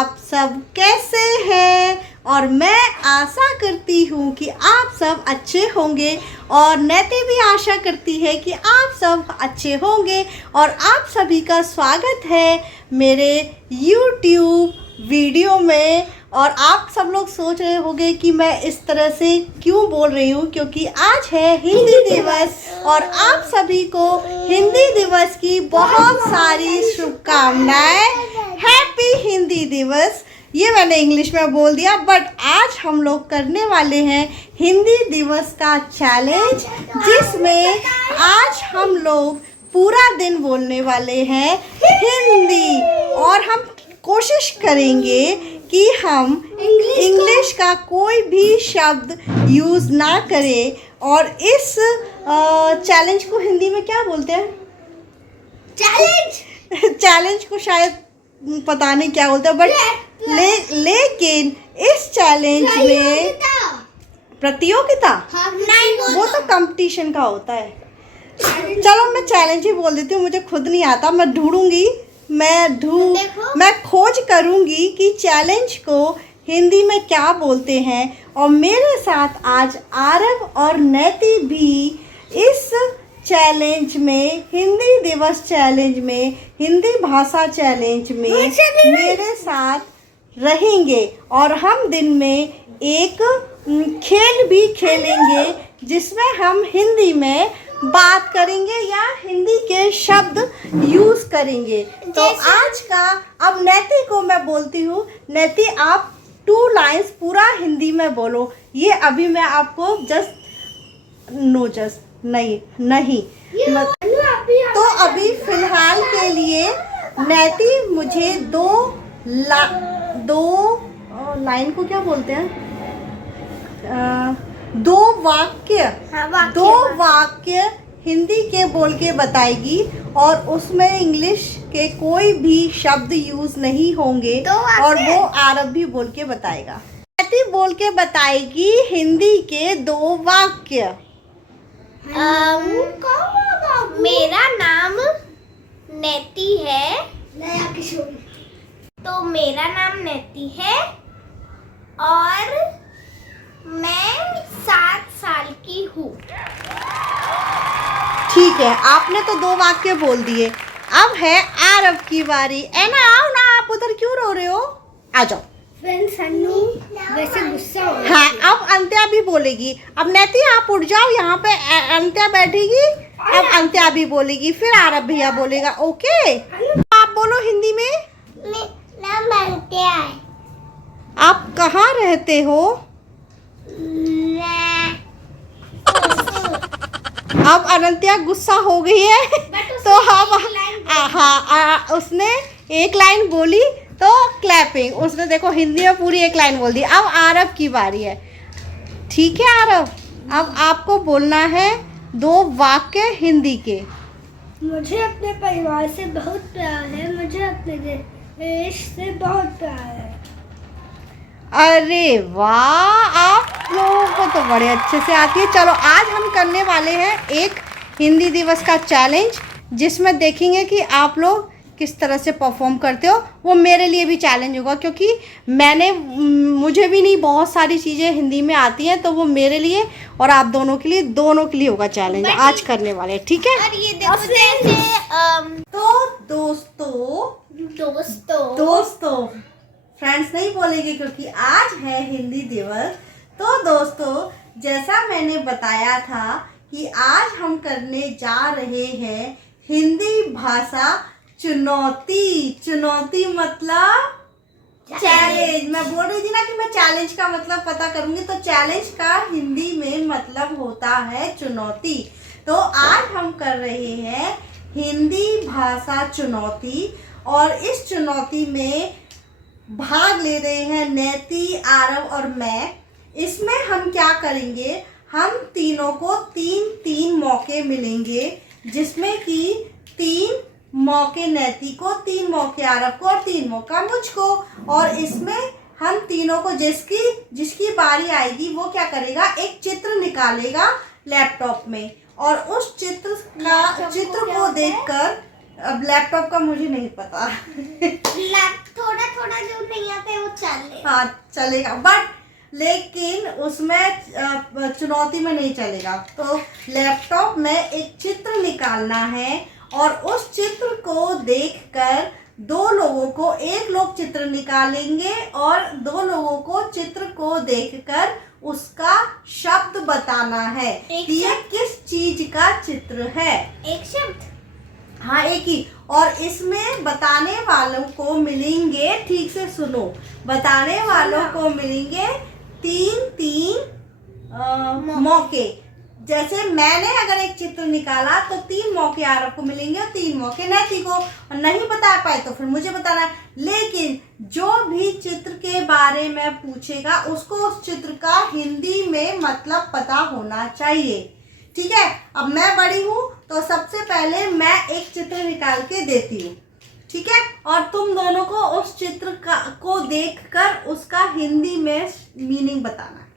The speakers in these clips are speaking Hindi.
आप सब कैसे हैं। और मैं आशा करती हूँ कि आप सब अच्छे होंगे और नैति भी आशा करती है कि आप सब अच्छे होंगे। और आप सभी का स्वागत है मेरे YouTube वीडियो में। और आप सब लोग सोच रहे होंगे कि मैं इस तरह से क्यों बोल रही हूँ, क्योंकि आज है हिंदी दिवस और आप सभी को हिंदी दिवस की बहुत सारी शुभकामनाएं। हैप्पी हिंदी दिवस। ये मैंने इंग्लिश में बोल दिया, बट आज हम लोग करने वाले हैं हिंदी दिवस का चैलेंज, जिसमें आज हम लोग पूरा दिन बोलने वाले हैं हिंदी। और हम कोशिश करेंगे कि हम इंग्लिश का कोई भी शब्द यूज़ ना करें। और इस चैलेंज को हिंदी में क्या बोलते हैं? चैलेंज को शायद पता नहीं क्या बोलते हैं, बट लेकिन इस चैलेंज में प्रतियोगिता, वो तो कंपटीशन का होता है। चलो मैं चैलेंज ही बोल देती हूँ, मुझे खुद नहीं आता। मैं ढूंढूंगी, मैं खोज करूंगी कि चैलेंज को हिंदी में क्या बोलते हैं। और मेरे साथ आज आरव और नैति भी इस चैलेंज में, हिंदी दिवस चैलेंज में, हिंदी भाषा चैलेंज में मेरे साथ रहेंगे। और हम दिन में एक खेल भी खेलेंगे, जिसमें हम हिंदी में बात करेंगे या हिंदी के शब्द यूज़ करेंगे। तो आज का, अब नैति को मैं बोलती हूँ, नैति आप 2 लाइन्स पूरा हिंदी में बोलो। ये अभी मैं आपको नहीं तो अभी फिलहाल के लिए नैति मुझे दो लाइन को क्या बोलते हैं, दो वाक्य हिंदी के बोल के बताएगी। और उसमें इंग्लिश के कोई भी शब्द यूज नहीं होंगे। और वो आरब भी बोल के बताएगा। नैति बोल के बताएगी हिंदी के 2 वाक्य। मेरा नाम नैति है। तो मेरा नाम नैति है और मैं 7 साल की हूँ। ठीक है, आपने तो 2 वाक्य बोल दिए। अब है आरव की बारी। एना आओ ना, आप उधर क्यों रो रहे हो? आ जाओ। वैसे गुस्सा हो। हाँ, अब अंत्या भी बोलेगी। अब नैति आप उठ जाओ, यहाँ पे अंत्या बैठेगी। अब अंत्या भी बोलेगी, फिर आरव भैया बोलेगा। ओके, आप बोलो हिंदी में। नाम अंत्या है। आप कहाँ रहते हो? अब अनंत्या गुस्सा हो गई है। तो हम उसने एक लाइन बोली तो क्लैपिंग। उसने देखो हिंदी में पूरी एक लाइन बोल दी। अब आरव की बारी है। ठीक है आरव, अब आपको बोलना है 2 वाक्य हिंदी के। मुझे अपने परिवार से बहुत प्यार है। मुझे अपने देश से बहुत प्यार है। अरे वाह, आप लोगों को तो बड़े अच्छे से आती है। चलो आज हम करने वाले हैं एक हिंदी दिवस का चैलेंज, जिसमें देखेंगे कि आप लोग किस तरह से परफॉर्म करते हो। वो मेरे लिए भी चैलेंज होगा, क्योंकि मुझे भी नहीं बहुत सारी चीज़ें हिंदी में आती हैं। तो वो मेरे लिए और आप दोनों के लिए होगा चैलेंज आज करने वाले। ठीक है। और ये देखो जैसे तो दोस्तों फ्रेंड्स नहीं बोलेंगे, क्योंकि आज है हिंदी दिवस। तो दोस्तों, जैसा मैंने बताया था कि आज हम करने जा रहे हैं हिंदी भाषा चुनौती मतलब चैलेंज। मैं बोल रही थी ना कि मैं चैलेंज का मतलब पता करूंगी। तो चैलेंज का हिंदी में मतलब होता है चुनौती। तो आज हम कर रहे हैं हिंदी भाषा चुनौती। और इस चुनौती में भाग ले रहे हैं नैति, आरव और मैं। इसमें हम क्या करेंगे, हम तीनों को 3 मौके मिलेंगे, जिसमें कि 3 मौके नैति को, 3 मौके आरव को और 3 मौका मुझको। और इसमें हम तीनों को जिसकी बारी आएगी वो क्या करेगा, एक चित्र निकालेगा लैपटॉप में। और उस चित्र को देखकर अब लैपटॉप का मुझे नहीं पता। थोड़ा थोड़ा जो नहीं आता है वो चलेगा। हाँ चलेगा, बट लेकिन उसमें चुनौती में नहीं चलेगा। तो लैपटॉप में एक चित्र निकालना है और उस चित्र को देखकर दो लोगों को, एक लोग चित्र निकालेंगे और दो लोगों को चित्र को देखकर उसका शब्द बताना है कि ये किस चीज का चित्र है। एक शब्द? हाँ एक ही। और इसमें बताने वालों को मिलेंगे, ठीक से सुनो, बताने वालों को मिलेंगे 3 मौके। जैसे मैंने अगर एक चित्र निकाला तो 3 मौके आरव को मिलेंगे और 3 मौके नैति को। और नहीं बता पाए तो फिर मुझे बताना है। लेकिन जो भी चित्र के बारे में पूछेगा उसको उस चित्र का हिंदी में मतलब पता होना चाहिए, ठीक है। अब मैं बड़ी हूँ तो सबसे पहले मैं एक चित्र निकाल के देती हूँ, ठीक है, और तुम दोनों को उस चित्र को देखकर उसका हिंदी में मीनिंग बताना है।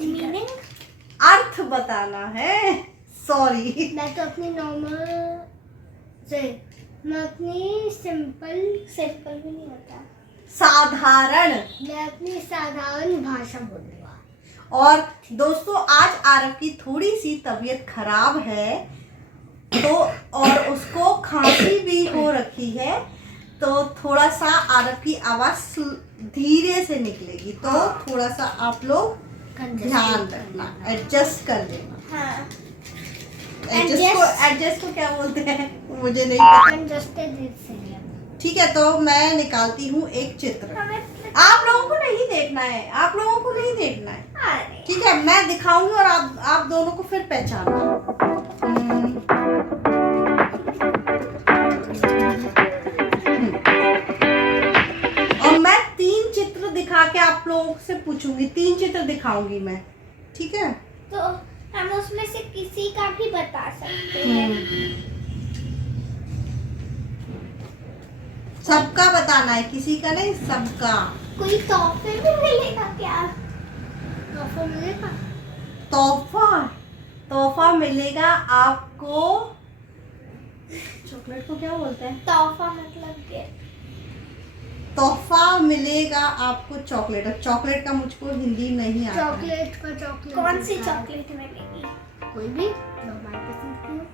मीनिंग? अर्थ बताना है। सॉरी, मैं तो अपनी नॉर्मल से, मैं अपनी सिंपल भी नहीं होता, साधारण, मैं अपनी साधारण भाषा बोलूँगा। और दोस्तों आज आरव की थोड़ी सी तबीयत खराब है तो, और उसको खांसी भी हो रखी है, तो थोड़ा सा आरव की आवाज धीरे से निकलेगी, तो थोड़ा सा आप लोग ध्यान रखना, एडजस्ट कर लेना। हाँ। एडजस्ट को क्या बोलते हैं मुझे नहीं पता, ठीक है। तो मैं निकालती हूँ एक चित्र। आप लोगों को नहीं देखना है, आप लोगों को नहीं देखना है, ठीक है। मैं दिखाऊंगी और आप दोनों को फिर पहचानना। और मैं 3 चित्र दिखा के आप लोगों से पूछूंगी, 3 चित्र दिखाऊंगी मैं, ठीक है। तो हम उसमें से किसी का भी बता सकते हैं। सबका बताना है, किसी का नहीं, सबका। कोई तोहफे भी मिलेगा क्या? तोहफा मिलेगा? तोहफा मिलेगा आपको। चॉकलेट को क्या बोलते हैं? तोहफा मतलब क्या? तोहफा मिलेगा आपको चॉकलेट। और चॉकलेट का मुझको हिंदी नहीं आता। चॉकलेट का चॉकलेट कौन सी चॉकलेट मिलेगी? कोई भी जो हमारी पसंद की हो।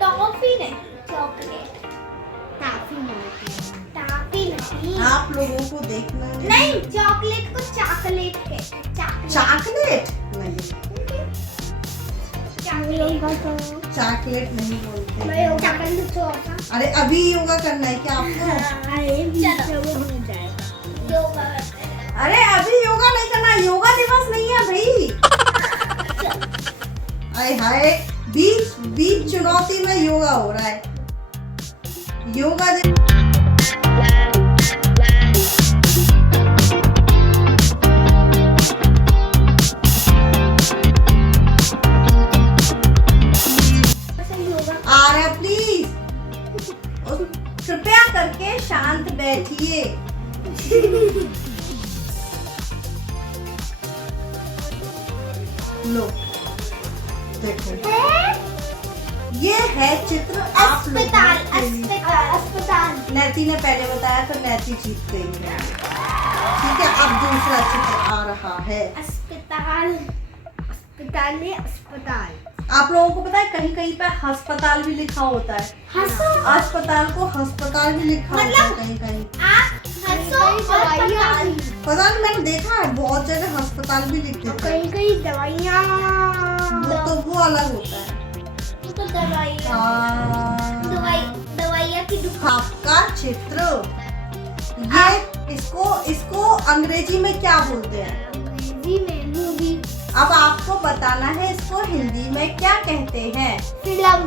टॉफी नहीं, चॉकलेट। टॉफी नहीं। आप लोगों को देखना नहीं, चॉकलेट को चॉकलेट कहते हैं। चॉकलेट नहीं, चॉकलेट नहीं बोलते। अरे अभी योगा करना है क्या आपको? अरे अभी योगा नहीं करना, योगा दिवस नहीं है भाई। अरे हाय, बीच चुनौती में योगा हो रहा है। योगा प्लीज कृपया करके शांत बैठिए। लो देखो, ये है चित्र। अस्पताल। नैति ने पहले बताया तो नैति जीत गई है, ठीक है। अब दूसरा चित्र आ रहा है। अस्पताल। आप लोगों को पता है कहीं कहीं पे अस्पताल भी लिखा होता है। अस्पताल को अस्पताल भी लिखा होता है कहीं कहीं। पता नहीं, मैंने देखा है बहुत जगह अस्पताल भी लिख देते हैं। कहीं दवाइयाँ, वो अलग होता है। तो दवाइयाँ की दुकान। आपका चित्र, ये इसको अंग्रेजी में क्या बोलते हैं? अंग्रेजी में मूवी। अब आपको बताना है इसको हिंदी में क्या कहते हैं? फिल्म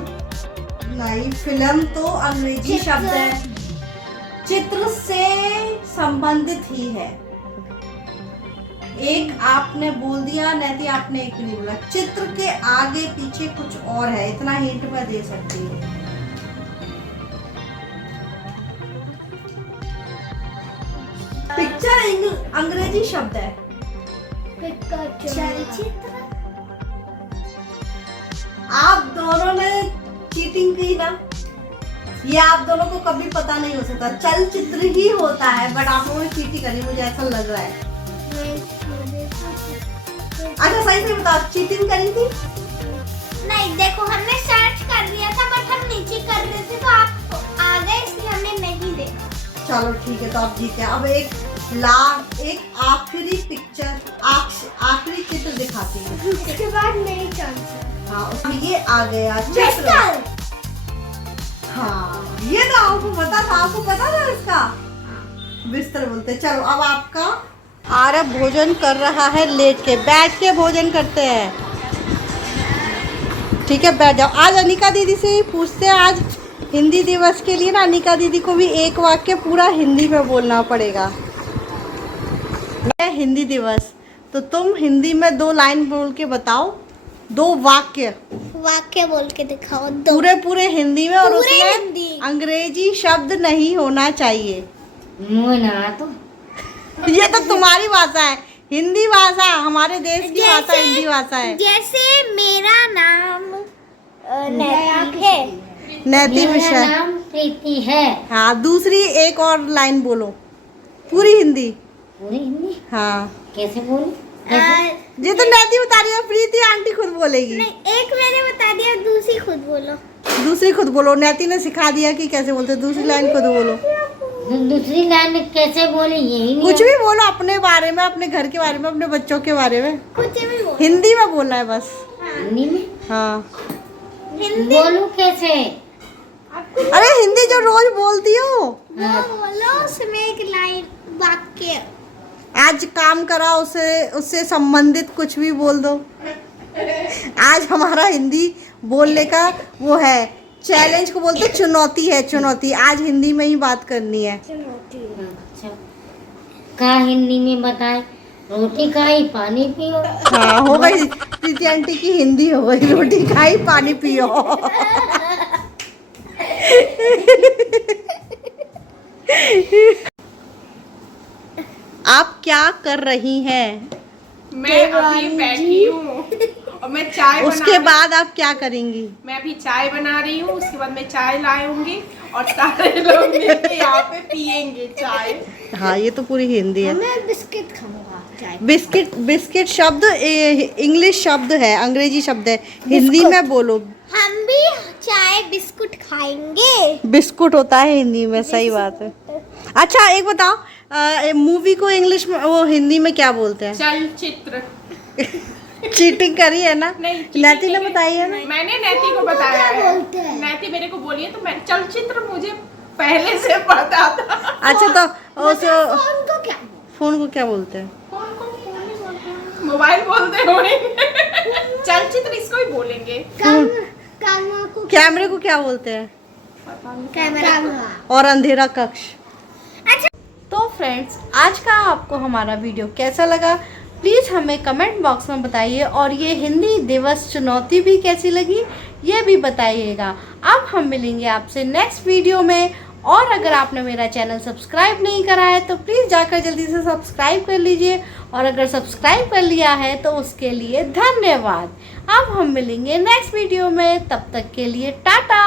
नहीं, फिल्म तो अंग्रेजी शब्द है, चित्र से संबंधित ही है। एक आपने बोल दिया, नैति आपने एक नहीं बोला। चित्र के आगे पीछे कुछ और है, इतना हिंट मैं दे सकती हूँ। पिक्चर अंग्रेजी शब्द है। चलचित्र। आप दोनों ने चीटिंग की ना, ये आप दोनों को कभी पता नहीं हो सकता, चलचित्र ही होता है, बट आप लोगों ने चीटिंग करी, मुझे ऐसा लग रहा है। अच्छा सही से बताओ, चीटिंग करी थी? नहीं, देखो हमने सर्च कर लिया था बट हम नीचे कर रहे थे तो आप आ गए, इसलिए हमने नहीं देखा। चलो ठीक है, तो आप जीते हैं। अब एक आखिरी पिक्चर, आखिरी चित्र दिखाती है, इसके बाद मेरी चांस। हाँ उसमें ये आ गया चित्र। हाँ ये तो आपको पता था, आपको पता था इसका, बिस्तर बोलते। चलो अब आपका आरव भोजन कर रहा है लेट के, बैठ के भोजन करते हैं। ठीक है बैठ जाओ। आज अनिका दीदी से ही पूछते हैं, आज हिंदी दिवस के लिए ना अनिका दीदी को भी एक वाक्य पूरा हिंदी में बोलना पड़ेगा। हिंदी दिवस, तो तुम हिंदी में 2 लाइन बोल के बताओ, 2 वाक्य बोल के दिखाओ, दो पूरे हिंदी में, और पूरे उसमें हिंदी। अंग्रेजी शब्द नहीं होना चाहिए। तो ये तो तुम्हारी भाषा है, हिंदी भाषा हमारे देश की भाषा हिंदी भाषा है। जैसे मेरा नाम नैतिक है। नैतिक मेरा विषय। नाम प्रीति है। हाँ दूसरी एक और लाइन बोलो, पूरी हिंदी। पूरी हिंदी हाँ कैसे बोलूं? ये तो नैति बता रही है, प्रीति आंटी खुद बोलेगी। नहीं, एक मैंने बता दिया, दूसरी खुद बोलो। दूसरी खुद बोलो, नैति ने सिखा दिया कि कैसे बोलते, दूसरी लाइन खुद बोलो। दूसरी लाइन कैसे बोले यही नहीं कुछ भी बोलो, अपने बारे में, अपने घर के बारे में, अपने बच्चों के बारे में, कुछ भी बोलो। हिंदी में बोलना है बस। हिंदी में हाँ हिंदी बोलूं कैसे? अरे हिंदी जो रोज बोलती हो, वो बोलो, उसमें एक लाइन वाक्य। आज काम करा, उससे संबंधित कुछ भी बोल दो। आज हमारा हिंदी बोलने का वो है, चैलेंज को बोलते चुनौती है, चुनौती। आज हिंदी में ही बात करनी है। अच्छा का हिंदी में बताए, रोटी खाई पानी पियो। हाँ हो गई, प्रीति आंटी की हिंदी हो गई, रोटी खाई पानी पियो। आप क्या कर रही हैं? मैं अभी बैठी हूँ और मैं चाय उसके बाद आप क्या करेंगी? मैं अभी चाय बना रही हूँ, उसके बाद मैं चाय लाऊंगी और सारे लोग मिलके यहाँ पे पियेंगे चाय। हाँ ये तो पूरी हिंदी है। मैं बिस्किट खाऊंगा, चाय। बिस्किट शब्द इंग्लिश शब्द है, अंग्रेजी शब्द है, हिंदी में बोलो। हम भी चाय बिस्कुट खाएंगे। बिस्कुट होता है हिंदी में, सही बात है। अच्छा एक बताओ, मूवी को इंग्लिश में, वो हिंदी में क्या बोलते हैं? चलचित्र। चीटिंग करी है ना? नहीं, नैति ने बताई है ना? मैंने नैति को बताया है, नैति मेरे को बोली है, तो मैं चलचित्र मुझे पहले से पता था। अच्छा तो उस फोन को क्या बोलते हैं? फोन को फोन नहीं बोलते हैं, मोबाइल बोलते होंगे। चलचित्र इसको ही बोलेंगे। कैमरे को क्या बोलते हैं? कैमरा। और अंधेरा कक्ष। अच्छा तो फ्रेंड्स, आज का आपको हमारा वीडियो कैसा लगा प्लीज़ हमें कमेंट बॉक्स में बताइए, और ये हिंदी दिवस चुनौती भी कैसी लगी ये भी बताइएगा। अब हम मिलेंगे आपसे नेक्स्ट वीडियो में, और अगर आपने मेरा चैनल सब्सक्राइब नहीं करा है तो प्लीज़ जाकर जल्दी से सब्सक्राइब कर लीजिए, और अगर सब्सक्राइब कर लिया है तो उसके लिए धन्यवाद। अब हम मिलेंगे नेक्स्ट वीडियो में, तब तक के लिए टाटा।